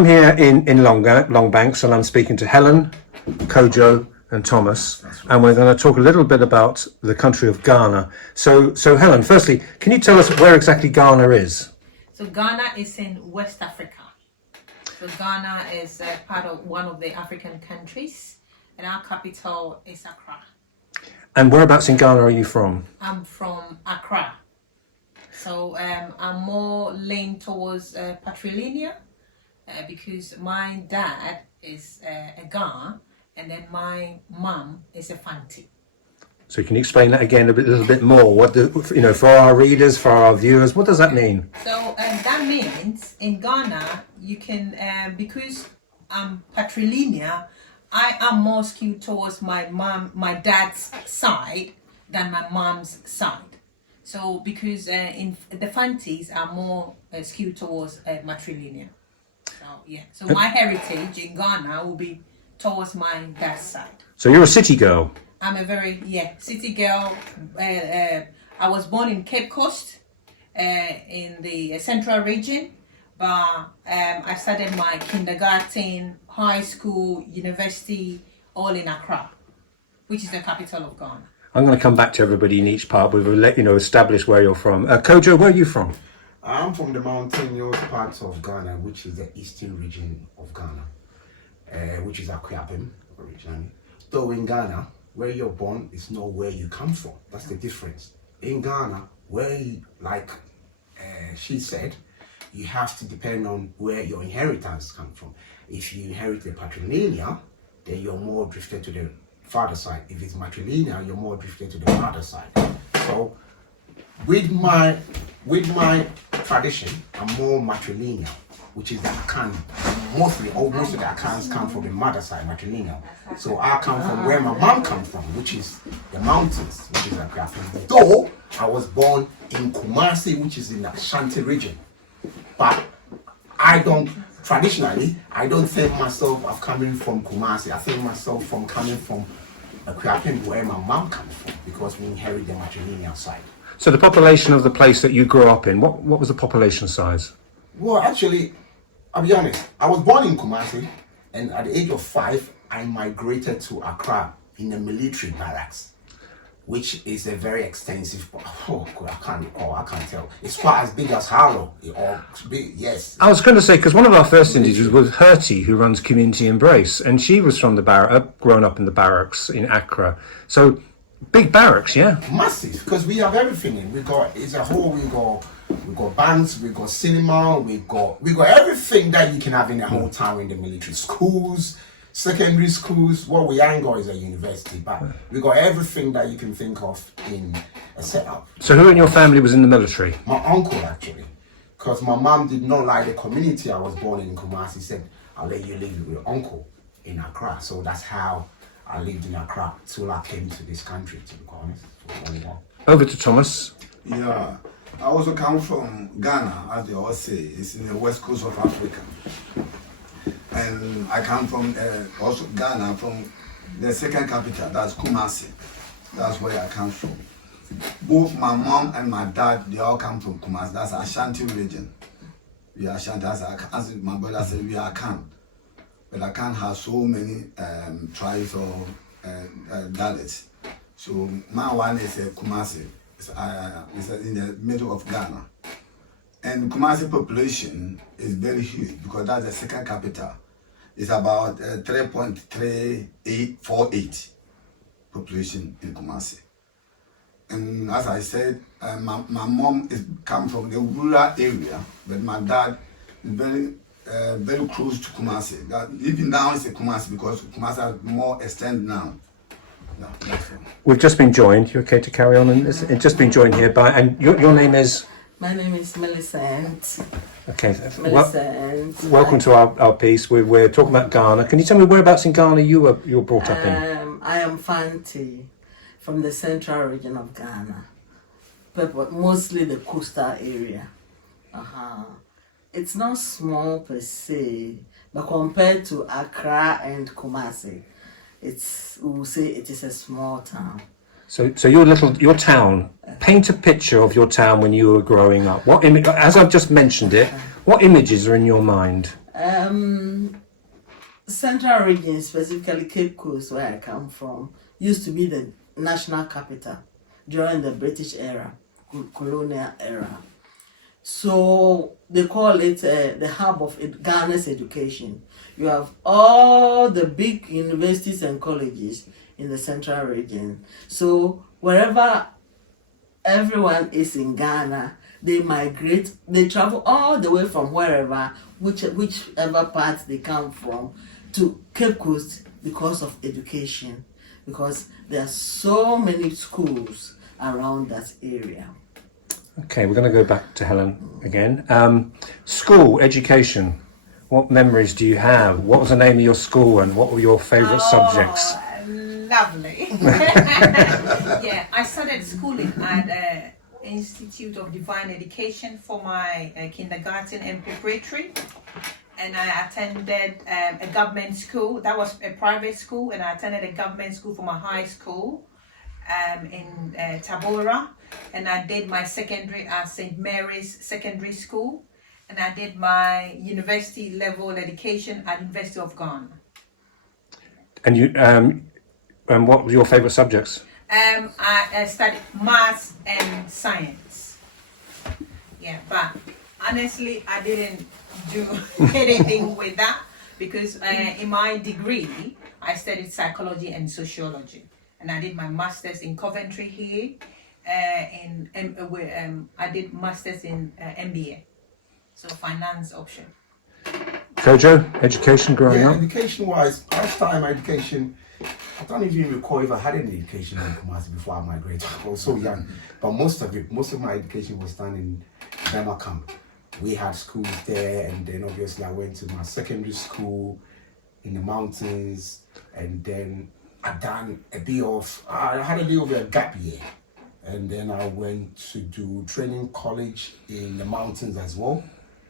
I'm here in Longbanks, and I'm speaking to Helen, Kojo, and Thomas, and we're going to talk a little bit about the country of Ghana. So Helen, firstly, can you tell us where exactly Ghana is? So Ghana is in West Africa. So Ghana is part of one of the African countries, and our capital is Accra. And whereabouts in Ghana are you from? I'm from Accra. So I'm more leaned towards patrilineal because my dad is a Ga, and then my mum is a Fanti. So can you explain that again a little bit more? What for our readers, for our viewers, what does that mean? So that means in Ghana you can because I'm patrilineal, I am more skewed towards my dad's side than my mom's side. So because in the Fantis are more skewed towards matrilineal. So yeah. So my heritage in Ghana will be towards my dad's side. So you're a city girl. I'm a very city girl. I was born in Cape Coast, in the central region, but I started my kindergarten, high school, university, all in Accra, which is the capital of Ghana. I'm going to come back to everybody in each part. We'll let establish where you're from. Kojo, where are you from? I'm from the mountainous parts of Ghana, which is the eastern region of Ghana, which is Akwiapem originally. Though in Ghana, where you're born is not where you come from. That's the difference. In Ghana, she said, you have to depend on where your inheritance comes from. If you inherit the patrilineal, then you're more drifted to the father side. If it's matrilineal, you're more drifted to the mother side. So with my tradition, I'm more matrilineal, which is the Akan. Most of the Akans come from the mother side, matrilineal. So I come from where my mom comes from, which is the mountains, which is Accra. Though I was born in Kumasi, which is in the Ashanti region, but I don't think myself of coming from Kumasi. I think myself from coming from Akwiapem, where my mom comes from, because we inherit the matrilineal side. So the population of the place that you grew up in, what was the population size? Well, actually, I'll be honest. I was born in Kumasi, and at the age of 5, I migrated to Accra in the military barracks, which is a very extensive. Oh God, I can't tell. It's quite as big as Harlow. Yes. I was going to say, because one of our first interviews was Hertie, who runs Community Embrace, and she was from grown up in the barracks in Accra. So big barracks, yeah. Massive, because we have everything in. We got banks, we got cinema, we got everything that you can have in the whole town in the military. Schools, secondary schools. What we ain't got is a university, but we got everything that you can think of in a setup. So who in your family was in the military? My uncle, actually, because my mom did not like the community I was born in Kumasi. He said, I'll let you live with your uncle in Accra. So that's how I lived in Accra till I came to this country, to be honest. Over to Thomas. Yeah, I also come from Ghana, as they all say. It's in the west coast of Africa. And I come from also Ghana, from the second capital, that's Kumasi. That's where I come from. Both my mom and my dad, they all come from Kumasi. That's Ashanti region. We are Ashanti, as my brother said, we are Akan. But Akan has so many tribes or dialects. So my one is Kumasi. It's in the middle of Ghana. And Kumasi population is very huge because that's the second capital. It's about 3.3848 population in Kumasi. And as I said, my mom come from the rural area, but my dad is very close to Kumasi. That even now it's a Kumasi because Kumasi has more extent now. We've just been joined. You okay to carry on? And it's just been joined here by, and your name is? My name is Millicent. Okay. Millicent. Welcome to our piece. We're talking about Ghana. Can you tell me whereabouts in Ghana you were brought up in? I am Fanti from the central region of Ghana, but mostly the coastal area. It's not small per se, but compared to Accra and Kumasi, we will say it is a small town. So your town. Paint a picture of your town when you were growing up. As I've just mentioned it, what images are in your mind? Central region, specifically Cape Coast, where I come from, used to be the national capital during the British era, colonial era. So they call it the hub of Ghana's education. You have all the big universities and colleges in the central region. So wherever everyone is in Ghana, they migrate, they travel all the way from wherever, whichever part they come from, to Cape Coast because of education, because there are so many schools around that area. Okay, we're going to go back to Helen again. School, education. What memories do you have? What was the name of your school and what were your favourite subjects? Lovely. Yeah, I started schooling at Institute of Divine Education for my kindergarten and preparatory. And I attended a government school. That was a private school, and I attended a government school for my high school in Tabora. And I did my secondary at St. Mary's Secondary School. And I did my university level education at University of Ghana. And you, and what were your favourite subjects? I studied maths and science. Yeah, but honestly, I didn't do anything with that because in my degree, I studied psychology and sociology. And I did my master's in Coventry here. I did master's in MBA, so finance option. Kojo, education growing up? Education-wise, I started my education. I don't even recall if I had any education in Kumasi before I migrated. I was so young, but most of my education was done in Bema Camp. We had schools there, and then obviously I went to my secondary school in the mountains, and then I had a bit of a gap year. And then I went to do training college in the mountains as well.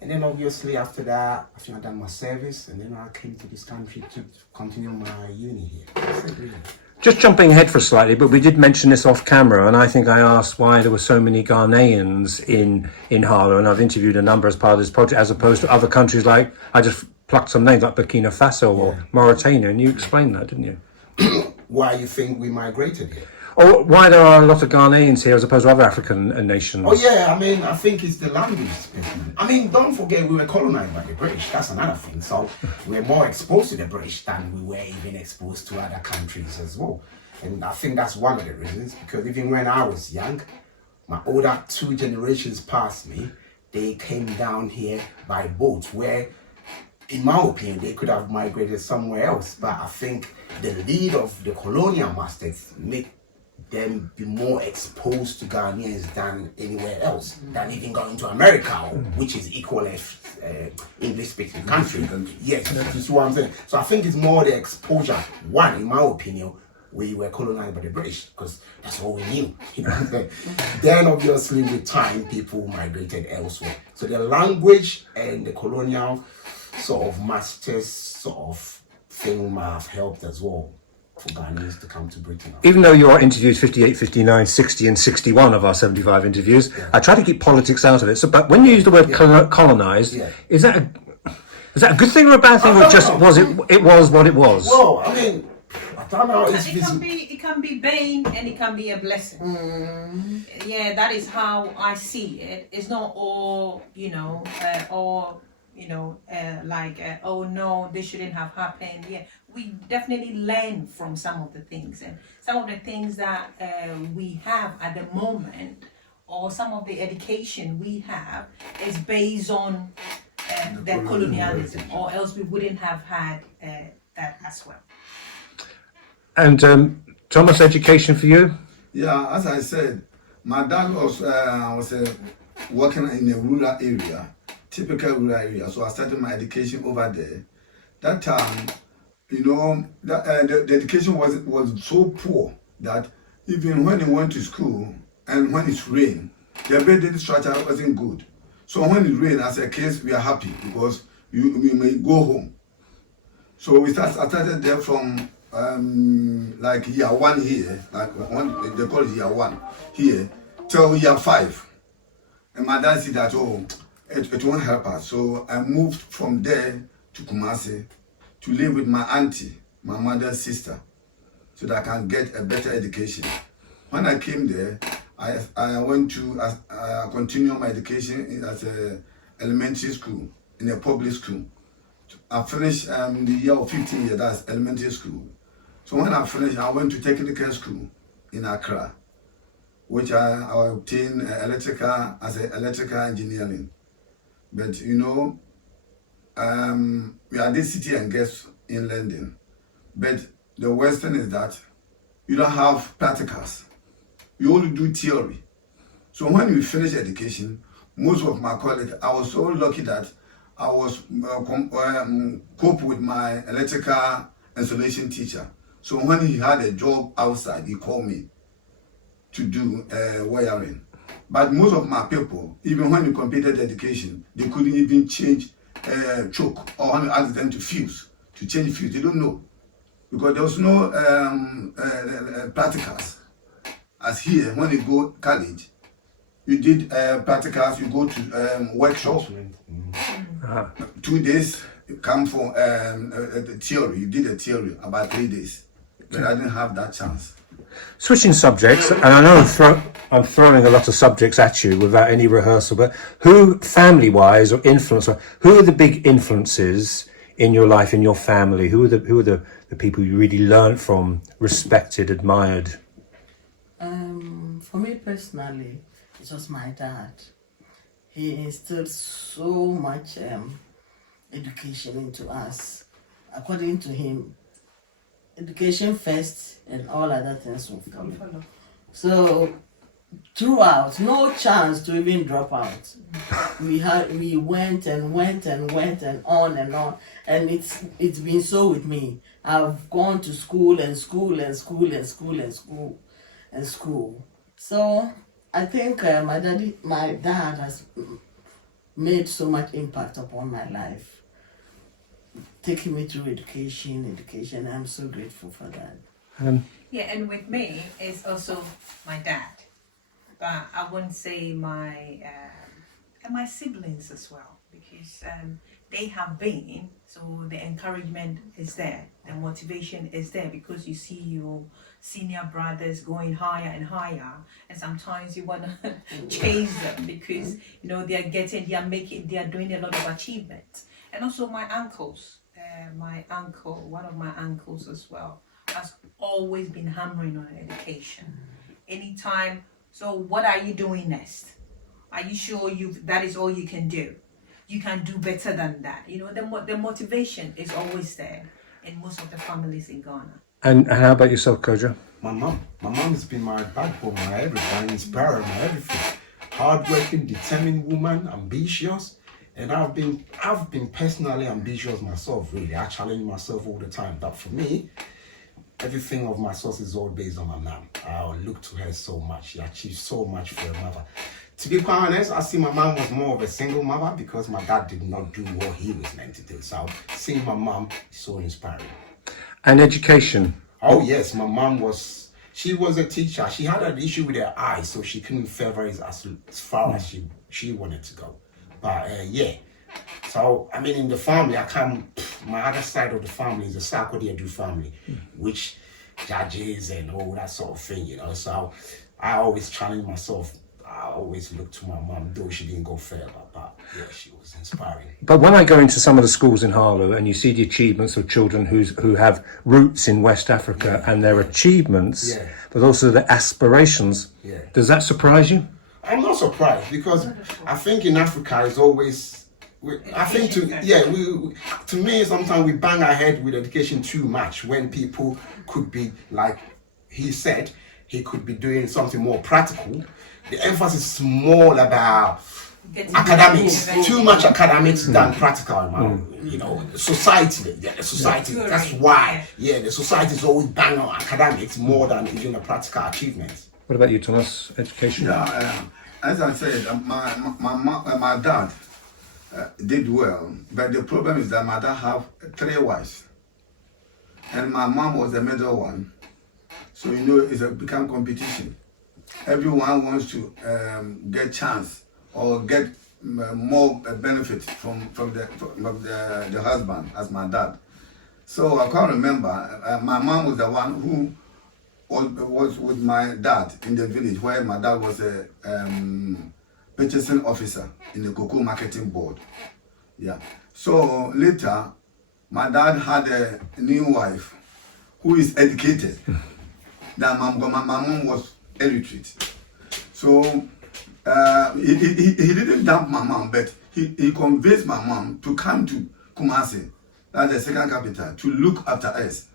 And then obviously after that, I think I done my service, and then I came to this country to continue my uni here. That's it, really. Just jumping ahead for slightly, but we did mention this off camera, and I think I asked why there were so many Ghanaians in Harlow, and I've interviewed a number as part of this project, as opposed to other countries like, I just plucked some names like Burkina Faso or Mauritania, and you explained that, didn't you? Why you think we migrated here? Or why there are a lot of Ghanaians here as opposed to other African nations? Oh yeah, I mean, I think it's the language. I mean, don't forget we were colonized by the British. That's another thing. So we're more exposed to the British than we were even exposed to other countries as well. And I think that's one of the reasons, because even when I was young, my older two generations past me, they came down here by boat, where in my opinion, they could have migrated somewhere else. But I think the lead of the colonial masters make them be more exposed to Ghanaians than anywhere else, than even going to America, which is equally English-speaking country. Yes, that's what I'm saying. So I think it's more the exposure. One, in my opinion, we were colonized by the British because that's all we knew. Then obviously with time, people migrated elsewhere. So the language and the colonial sort of masters sort of thing might have helped as well for Ghanaians to come to Britain. Even though your interviews 58, 59, 60 and 61 of our 75 interviews, I try to keep politics out of it. So, but when you use the word colonised, is that a good thing or a bad thing, or just was it was what it was? Well, I mean, I don't know. It can be bane and it can be a blessing. Yeah, that is how I see it. It's not all, oh no, this shouldn't have happened. Yeah, we definitely learn from some of the things, and some of the things that we have at the moment, or some of the education we have, is based on the colonialism, or else we wouldn't have had that as well. And Thomas, education for you? Yeah, as I said, my dad was working in a rural area, typical rural area. So I started my education over there. That time, the education was so poor that even when he went to school and when it rained, the building structure wasn't good. So when it rained, as a case, we are happy because we may go home. So I started there from like year 1 here, they call it year 1 here, till year 5. And my dad said that, it won't help us. So I moved from there to Kumasi to live with my auntie, my mother's sister, so that I can get a better education. When I came there, I went to continue my education at a elementary school, in a public school. I finished the year of 15 years, that's elementary school. So when I finished, I went to technical school in Accra, which I obtained electrical engineering. But you know, we are this city and guests in London. But the Western is that you don't have practicals. You only do theory. So when we finish education, most of my colleagues, I was so lucky that I was cope with my electrical installation teacher. So when he had a job outside, he called me to do wiring. But most of my people, even when we completed education, they couldn't even change choke, or when we asked them to fuse, to change fuse, they don't know. Because there was no practicals. As here, when you go college, you did practicals, you go to workshop. 2 days, you come for the theory. You did a theory about 3 days. But I didn't have that chance. Switching subjects, and I know I'm throwing a lot of subjects at you without any rehearsal, but who, family-wise or influence-wise, who are the big influences in your life, in your family? Who are the people you really learned from, respected, admired? For me personally, it was my dad. He instilled so much education into us. According to him, education first and all other things will follow. So throughout, no chance to even drop out. We went and on, and it's been so with me. I've gone to school. So I think my dad has made so much impact upon my life, taking me through education. I'm so grateful for that. Yeah, and with me, it's also my dad. But I wouldn't say my and my siblings as well, because they have been, so the encouragement is there, the motivation is there, because you see your senior brothers going higher and higher, and sometimes you want to chase them, because you know they are doing a lot of achievements. And also my uncles, one of my uncles as well, has always been hammering on education. Anytime, so what are you doing next? Are you sure that is all you can do? You can do better than that. You know, the motivation is always there in most of the families in Ghana. And how about yourself, Kojo? My mom has been my backbone, my everything, inspirer, my everything. Hardworking, determined woman, ambitious. And I've been personally ambitious myself, really. I challenge myself all the time. But for me, everything of my source is all based on my mom. I look to her so much. She achieved so much for her mother. To be quite honest, I see my mom was more of a single mother, because my dad did not do what he was meant to do. So seeing my mom is so inspiring. And education? Oh yes, my mom she was a teacher. She had an issue with her eyes, so she couldn't further it as far as she wanted to go. But yeah, so I mean, in the family, my other side of the family is the Sarkodie family, which judges and all that sort of thing, you know. So I always challenge myself. I always look to my mom, though she didn't go further, but yeah, she was inspiring. But when I go into some of the schools in Harlow and you see the achievements of children who have roots in West Africa, and their achievements, but also their aspirations, does that surprise you? I'm not surprised, because I think in Africa is always, to me, sometimes we bang our head with education too much, when people could be, like he said, he could be doing something more practical. The emphasis is more about academics, too much academics than practical. You know, society. That's why. Yeah, the society is always bang on academics more than even the practical achievements. What about you, Thomas? Education? Yeah, as I said, my dad did well, but the problem is that my dad have 3 wives, and my mom was the middle one. So you know, it's become competition. Everyone wants to get chance or get more benefit from the husband as my dad. So I can't remember. My mom was the one who was with my dad in the village where my dad was a purchasing officer in the cocoa marketing board. Yeah. So later, my dad had a new wife who is educated. That my mom was illiterate. So he didn't dump my mom, but he convinced my mom to come to Kumasi, that's the second capital, to look after us.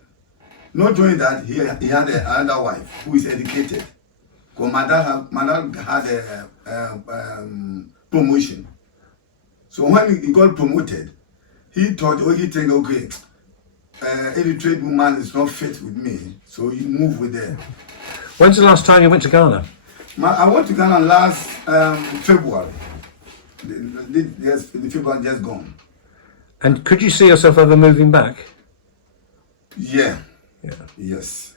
Not doing that, he had another wife who is educated. Because my dad had a promotion. So when he got promoted, he thought, okay, illiterate woman is not fit with me, so he moved with her. When's the last time you went to Ghana? I went to Ghana last February. The February just gone. And could you see yourself ever moving back? Yeah. Yeah. Yes.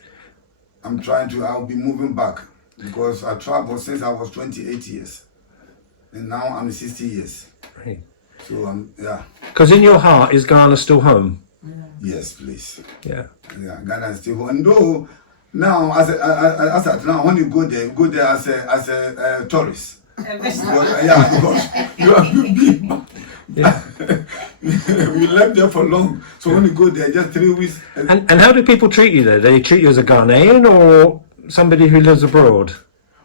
I'll be moving back because I traveled since I was 28 years. And now I'm 60 years. Right. So yeah. Because in your heart, is Ghana still home? Yes, please. Yeah. Yeah, Ghana is still home. And though now, as now when you go there as a tourist. Because you have to be. Yeah. We left there for long, so when you go there, just 3 weeks. And how do people treat you there? They treat you as a Ghanaian or somebody who lives abroad?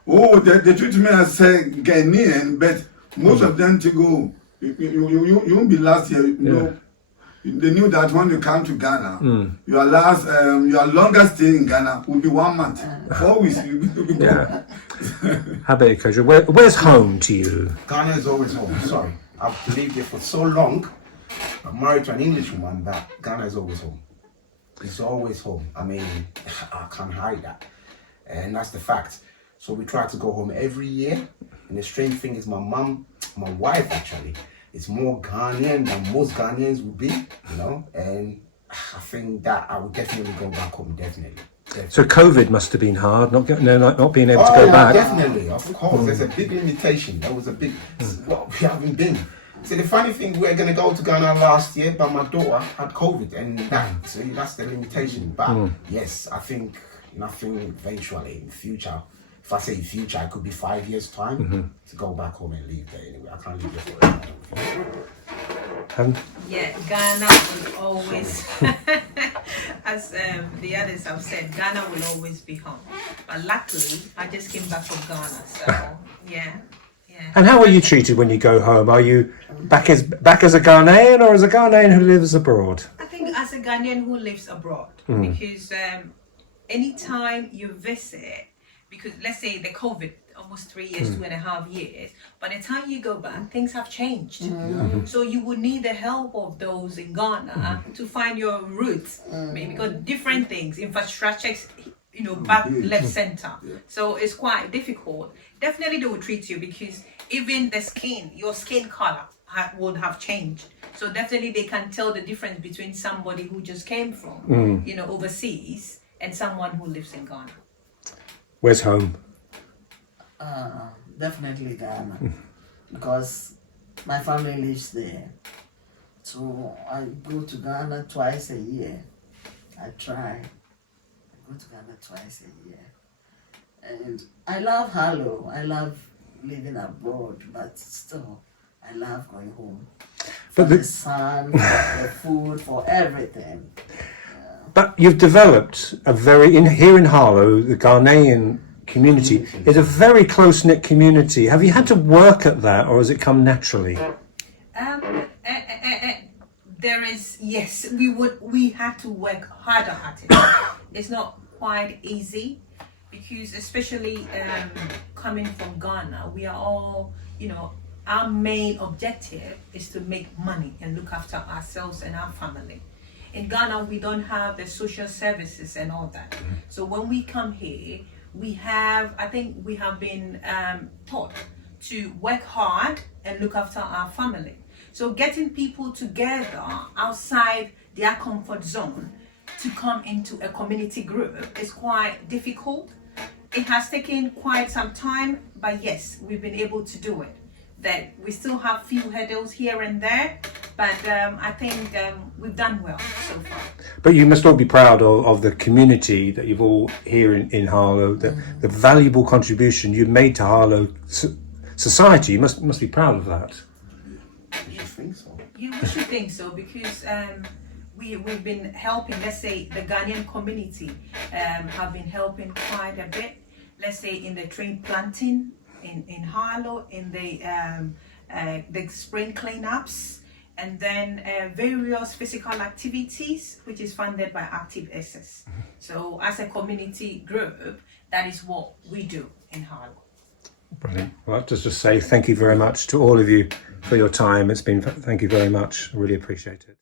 Oh, they treat me as a Ghanaian, but most of them to go. You won't be last year. You know, they knew that when you come to Ghana, your longest stay in Ghana will be 1 month. 4 weeks. Yeah. How about you, Kojo? Where's home to you? Ghana is always home. Sorry. I've lived here for so long. I'm married to an Englishwoman, but Ghana is always home. It's always home. I mean, I can't hide that. And that's the fact. So we try to go home every year. And the strange thing is my wife actually, is more Ghanaian than most Ghanaians would be, you know. And I think that I would definitely go back home, definitely. So COVID must have been hard, not being able to go back. Definitely, of course. There's a big limitation. There was a big. Well, we haven't been. So the funny thing, we're gonna go to Ghana last year, but my daughter had COVID, and so that's the limitation. But yes, I think eventually in the future. If I say future, it could be 5 years' time to go back home and live there anyway. I can't live there forever. Yeah, Ghana will always, as the others have said, Ghana will always be home. But luckily, I just came back from Ghana, so yeah. And how are you treated when you go home? Are you back as a Ghanaian or as a Ghanaian who lives abroad? I think as a Ghanaian who lives abroad, because anytime you visit, because let's say the COVID, almost 3 years, 2.5 years, by the time you go back, things have changed. So you would need the help of those in Ghana to find your roots, maybe because different things, infrastructure, back, left, center. So it's quite difficult. Definitely they will treat you because even your skin color would have changed. So definitely they can tell the difference between somebody who just came from, overseas and someone who lives in Ghana. Where's home? Definitely Ghana, because my family lives there. So I go to Ghana twice a year. I try. I go to Ghana twice a year. And I love Harlow. I love living abroad, but still, I love going home. For the sun, for the food, for everything. But you've developed here in Harlow, the Ghanaian community is a very close-knit community. Have you had to work at that, or has it come naturally? There is, yes, we had to work harder at it. It's not quite easy because especially coming from Ghana, we are all, our main objective is to make money and look after ourselves and our family. In Ghana, we don't have the social services and all that. So when we come here, we have been taught to work hard and look after our family. So getting people together outside their comfort zone to come into a community group is quite difficult. It has taken quite some time, but yes, we've been able to do it. that we still have few hurdles here and there, but I think we've done well so far. But you must all be proud of the community that you've all here in Harlow, the valuable contribution you've made to Harlow society. You must be proud of that. You should think so. Yeah, we should think so, because we've been helping, let's say the Ghanaian community have been helping quite a bit, let's say in the tree planting in Harlow, in the spring cleanups, and then various physical activities which is funded by Active SS. So as a community group, that is what we do in Harlow. Brilliant. Well, I'll just say thank you very much to all of you for your time. Thank you very much. I really appreciate it.